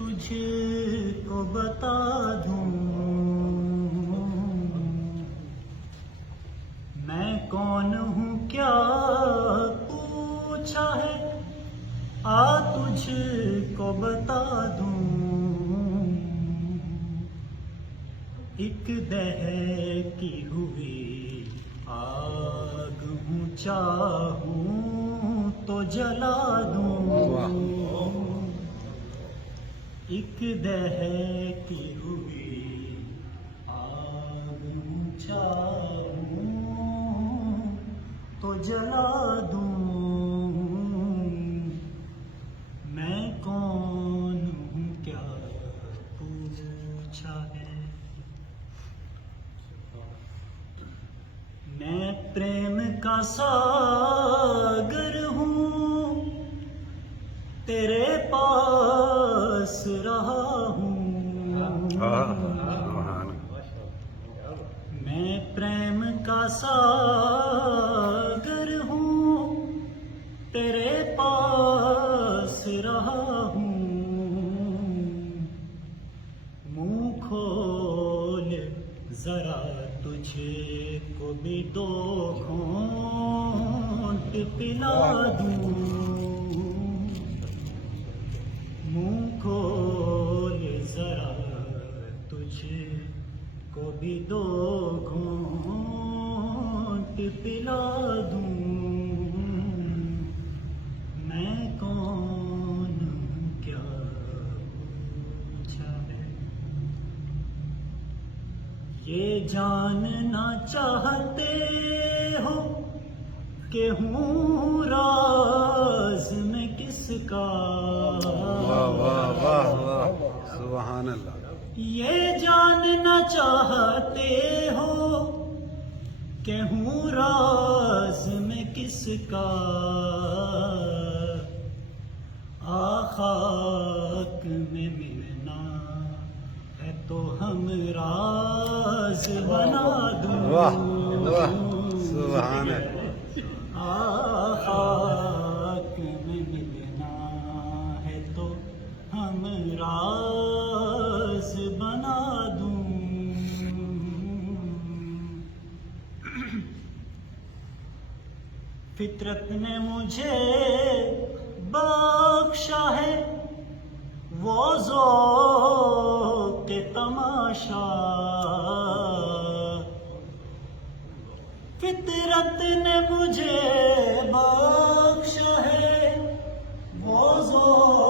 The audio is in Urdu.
تجھ کو بتا دوں میں کون ہوں کیا پوچھا ہے تجھ کو بتا دوں ایک دہتی ہوئی آگ ہوں چاہوں تو جلا دوں ایک دہتی ہوئی آگ ہوں چاہوں تو جلا دوں میں کون ہوں کیا پوچھا ہے میں پریم کا ساگر ہوں تیرے پاس رہا ہوں میں پریم کا ساگر ہوں تیرے پاس رہا ہوں منہ کھول ذرا تجھے کو بھی دو گھونٹ پلا دوں منہ کھول ذرا تجھ کو بھی دو گھونٹ پلا دوں میں کون ہوں کیا پوچھا ہے یہ جاننا چاہتے ہو کہ ہوں راز میں کس کا سبحان اللہ یہ جاننا چاہتے ہو کہ ہوں راز میں کس کا خاک میں ملنا ہے تو ہم راز بنا دوں سبحان اللہ خاک میں ملنا ہے تو ہم راز بنا دوں فطرت نے مجھے بخشا ہے وہ ذوق تماشا فطرت نے مجھے بخشا ہے وہ ذوق